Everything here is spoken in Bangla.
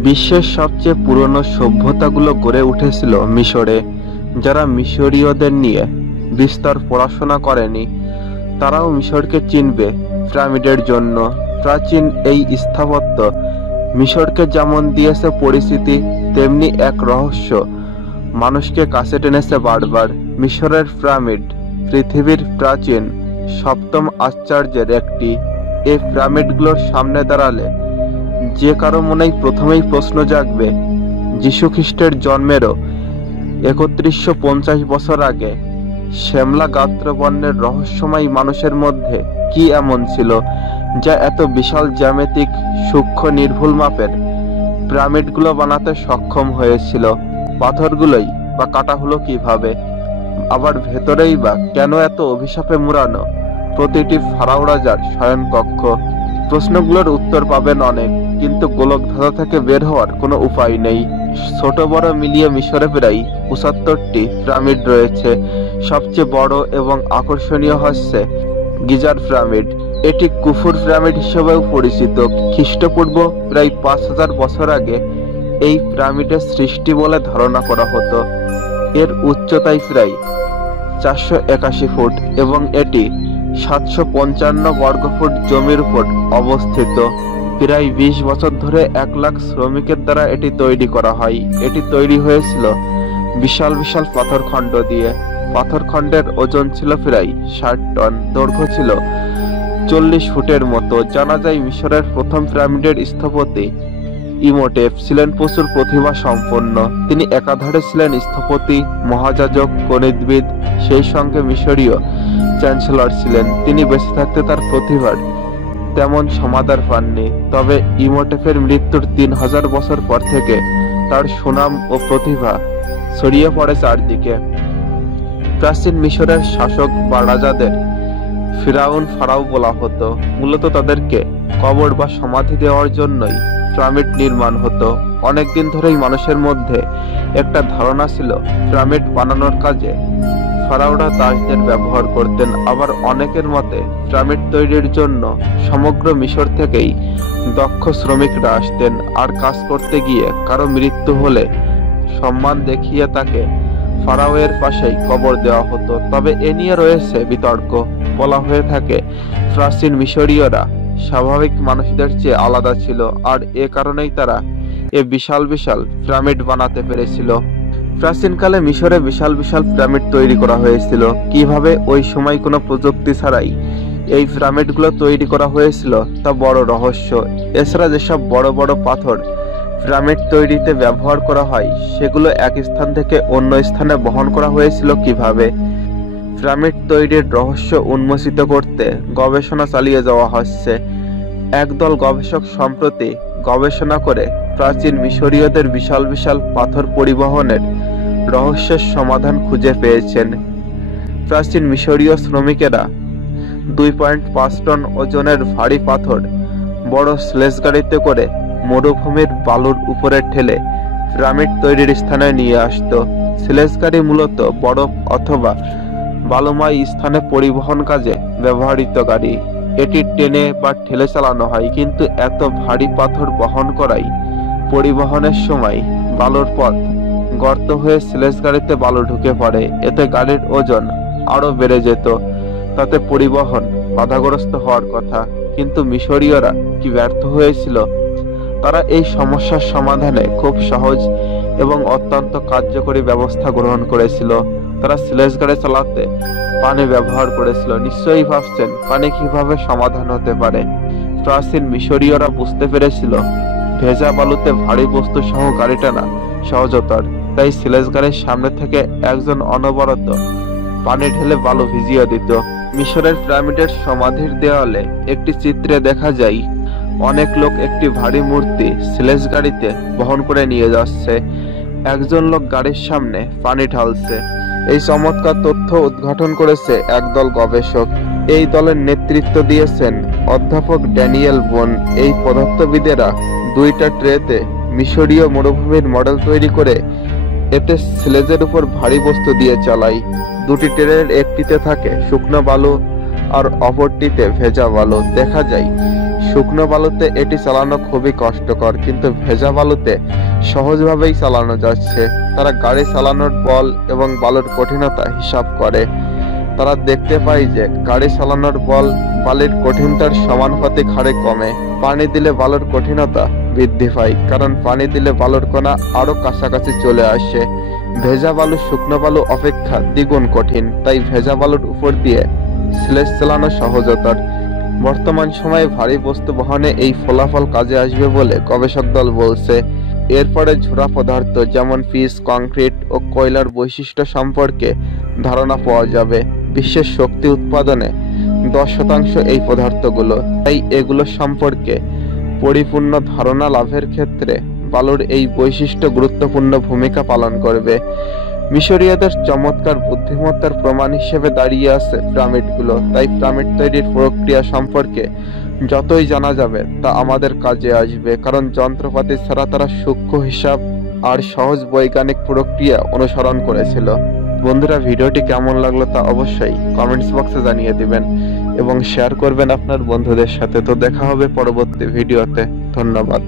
বিশ্বের সবচেয়ে পুরনো সভ্যতাগুলো গড়ে উঠেছিল মিশরে। যারা মিশরীয়দের নিয়ে বিস্তর পড়াশোনা করেনি তারাও মিশরকে চিনবে পিরামিডের জন্য। প্রাচীন এই স্থাপত্য মিশরকে যেমন দিয়েছে পরিচিতি, তেমনি এক রহস্য মানুষকে কাছে টেনেছে বারবার। মিশরের পিরামিড পৃথিবীর প্রাচীন সপ্তম আশ্চর্যের একটি। এই পিরামিডগুলোর সামনে দাঁড়ালে যে কারো মনেই প্রথমেই প্রশ্ন জাগবে, যীশু খ্রিস্টের জন্মেরও ৩১৫০ বছর আগে শ্যামলা গাত্রবর্ণের রহস্যময় মানুষের মধ্যে কি এমন ছিল যা এত বিশাল জ্যামিতিক সূক্ষ্ম নির্ভুল মাপের পিরামিডগুলো বানাতে সক্ষম হয়েছিল? পাথরগুলোই বা কাটা হলো কিভাবে? আবার ভেতরেই বা কেন এত অভিশাপে মুড়ানো প্রতিটি ফারাও রাজার শয়নকক্ষ? প্রশ্নগুলোর উত্তর পাবেন অনেক, কিন্তু গোলকধাঁধা থেকে বের হওয়ার কোনো উপায় নেই। ছোট বড় মিলিয়ে মিশরে প্রায় ৭৫টি পিরামিড রয়েছে। সবচেয়ে বড় এবং আকর্ষণীয় হচ্ছে গিজার পিরামিড। এটি কুফুর পিরামিড হিসেবেও পরিচিত। খ্রিস্টপূর্ব প্রায় ৫০০০ বছর আগে এই পিরামিডের সৃষ্টি বলে ধারণা করা হতো। এর উচ্চতায় প্রায় ৪৮১ ফুট এবং এটি ৭৫৫ বর্গফুট জমির উপর অবস্থিত। প্রায় ২০ বছর ধরে ১,০০,০০০ শ্রমিকের দ্বারা এটি তৈরি করা হয়। এটি তৈরি হয়েছিল বিশাল বিশাল পাথরখণ্ড দিয়ে। পাথরখণ্ডের ওজন ছিল প্রায় ৬০ টন, দৈর্ঘ্য ছিল ৪০ ফুটের মতো। জানা যায় মিশরের প্রথম পিরামিডের স্থপতি ইমোটেপ ছিলেন প্রচুর প্রতিভা সম্পন্ন। তিনি একাধারে ছিলেন স্থপতি, মহাযাজক, গণিতবিদ, সেই সঙ্গে মিশরীয় চ্যান্সেলর ছিলেন। তিনি বেঁচে থাকতে তার প্রতিভার তেমন সমাদর পাননি। তবে ইমোটেপের মৃত্যুর ৩,০০০ বছর পর থেকে তার সুনাম ও প্রতিভা ছড়িয়ে পড়ে চারদিকে। প্রাচীন মিশরের শাসক বা রাজাদের ফারাও বলা হতো। মূলত তাদেরকে কবর বা সমাধি দেওয়ার জন্যই পিরামিড নির্মাণ হতো। অনেকদিন ধরেই মানুষের মধ্যে একটা ধারণা ছিল পিরামিড বানানোর কাজে ফারাওরা দাসদের ব্যবহার করতেন। আবার অনেকের মতে পিরামিড তৈরির জন্য সমগ্র মিশর থেকেই দক্ষ শ্রমিকরা আসতেন, আর কাজ করতে গিয়ে কারো মৃত্যু হলে সম্মান দেখিয়ে তাকে ফারাওয়ের পাশেই কবর দেওয়া হতো। তবে এ নিয়ে রয়েছে বিতর্ক। বলা হয়ে থাকে প্রাচীন মিশরীয়রা স্বাভাবিক মানুষদের চেয়ে আলাদা ছিল, আর এ কারণেই তারা এ বিশাল বিশাল পিরামিড বানাতে পেরেছিল। প্রাচীনকালে মিশরে বিশাল বিশাল পিরামিড তৈরি করা হয়েছিল। কিভাবে ওই সময় কোনো প্রযুক্তি ছাড়াই এই পিরামিডগুলো তৈরি করা হয়েছিল তা বড় রহস্য। এছাড়া যেসব বড় বড় পাথর পিরামিড তৈরিতে ব্যবহার করা হয় সেগুলো এক স্থান থেকে অন্য স্থানে বহন করা হয়েছিল কিভাবে? পিরামিড তৈরির রহস্য উন্মোচিত করতে গবেষণা চালিয়ে যাওয়া হচ্ছে। একদল গবেষক সম্প্রতি গবেষণা করে প্রাচীন মিশরীয়দের বিশাল বিশাল পাথর পরিবহনের রহস্যের সমাধান খুঁজে পেয়েছেন। প্রাচীন মিশরীয় শ্রমিকেরা ২.৫ টন ওজনের ভারী পাথর বড় স্লেজ গাড়িতে করে মরুভূমির বালুর উপরে ঠেলে পিরামিড তৈরির স্থানে নিয়ে আসতো। স্লেজ গাড়ি মূলত বরফ অথবা বালুময় স্থানে পরিবহন কাজে ব্যবহৃত গাড়ি। এটি টেনে বা ঠেলে চালানো হয়, কিন্তু এত ভারী পাথর বহন করাই পরিবহনের সময় বালুর পথ গর্ত হয়ে স্লেজ গাড়িতে বালু ঢুকে পড়ে। এতে গাড়ির ওজন আরো বেড়ে যেত, তাতে পরিবহন বাধাগ্রস্ত হওয়ার কথা। কিন্তু মিশরীয়রা কি ব্যর্থ হয়েছিল? তারা এই সমস্যার সমাধানে খুব সহজ এবং অত্যন্ত কার্যকরী ব্যবস্থা গ্রহণ করেছিল। তারা স্লেজ গাড়ি চালাতে পানি ব্যবহার করেছিল। নিশ্চয়ই ভাবছেন পানি কিভাবে সমাধান হতে পারে। প্রাচীন মিশরীয়রা বুঝতে পেরেছিল ভেজা বালুতে ভারী বস্তু সহ গাড়ি টানা সহজতর। তাই স্লেজ গাড়ির সামনে থেকে একজন অনবরত পানি ঢেলে বালু ভিজিয়ে দিত। মিশরের পিরামিডের সমাধির দেওয়ালে একটি চিত্রে দেখা যায় অনেক লোক একটি ভারী মূর্তি স্লেজ গাড়িতে বহন করে নিয়ে যাচ্ছে। একজন লোক গাড়ির সামনে পানি ঢালছে। এই চমৎকার তথ্য উদ্ঘাটন করেছে একদল গবেষক। এই দলের নেতৃত্ব দিয়েছেন অধ্যাপক ড্যানিয়েল বোন। এই পদার্থবিদেরা 2টা ট্রেতে মিশরীয় মরুভূমির মডেল তৈরি করে এতে স্লেজের উপর ভারী বস্তু দিয়ে চালায়। 2টি ট্রের একটিতে থাকে শুকনো বালু আর অপরটিতে ভেজা বালু। দেখা যায় শুকনো বালুতে এটি চালানো খুবই কষ্টকর, কিন্তু ভেজা বালুতে সহজভাবেই চালানো যাচ্ছে। তারা গাড়ি চালানোর বল এবং বালুর কঠিনতা হিসাব করে। তারা দেখতে পায় যে গাড়ি চালানোর বল বালির কঠিনতার সমানুপাতিক হারে কমে। পানি দিলে বালুর কঠিনতা বৃদ্ধি পায়, কারণ পানি দিলে বালুর কণা আরো কাছাকাছি চলে আসে। ভেজা বালু শুকনো বালু অপেক্ষা দ্বিগুণ কঠিন, তাই ভেজা বালুর উপর দিয়ে স্লেজ চালানো সহজতর। বর্তমান সময়ে ভারী বস্তু বহনে এই ফলাফল কাজে আসবে বলে গবেষক দল বলছে। এরপরে ঝুড়া পদার্থ যেমন পিচ, কংক্রিট ও কয়লার বৈশিষ্ট্য সম্পর্কে ধারণা পাওয়া যাবে। বিশ্বের শক্তি উৎপাদনে 10% এই পদার্থগুলো, তাই এগুলো সম্পর্কে পরিপূর্ণ ধারণা লাভের ক্ষেত্রে বালুর এই বৈশিষ্ট্য গুরুত্বপূর্ণ ভূমিকা পালন করবে। মিশরীয়দের চমৎকার বুদ্ধিমত্তার প্রমাণ হিসেবে দাঁড়িয়ে আছে পিরামিডগুলো। তাই পিরামিড তৈরির প্রক্রিয়া সম্পর্কে যতই জানা যাবে তা আমাদের কাজে আসবে, কারণ যন্ত্রপাতি ছাড়া তারা সূক্ষ্ম হিসাব আর সহজ বৈজ্ঞানিক প্রক্রিয়া অনুসরণ করেছিল। বন্ধুরা, ভিডিওটি কেমন লাগলো তা অবশ্যই কমেন্টস বক্সে জানিয়ে দিবেন এবং শেয়ার করবেন আপনার বন্ধুদের সাথে। তো দেখা হবে পরবর্তী ভিডিওতে। ধন্যবাদ।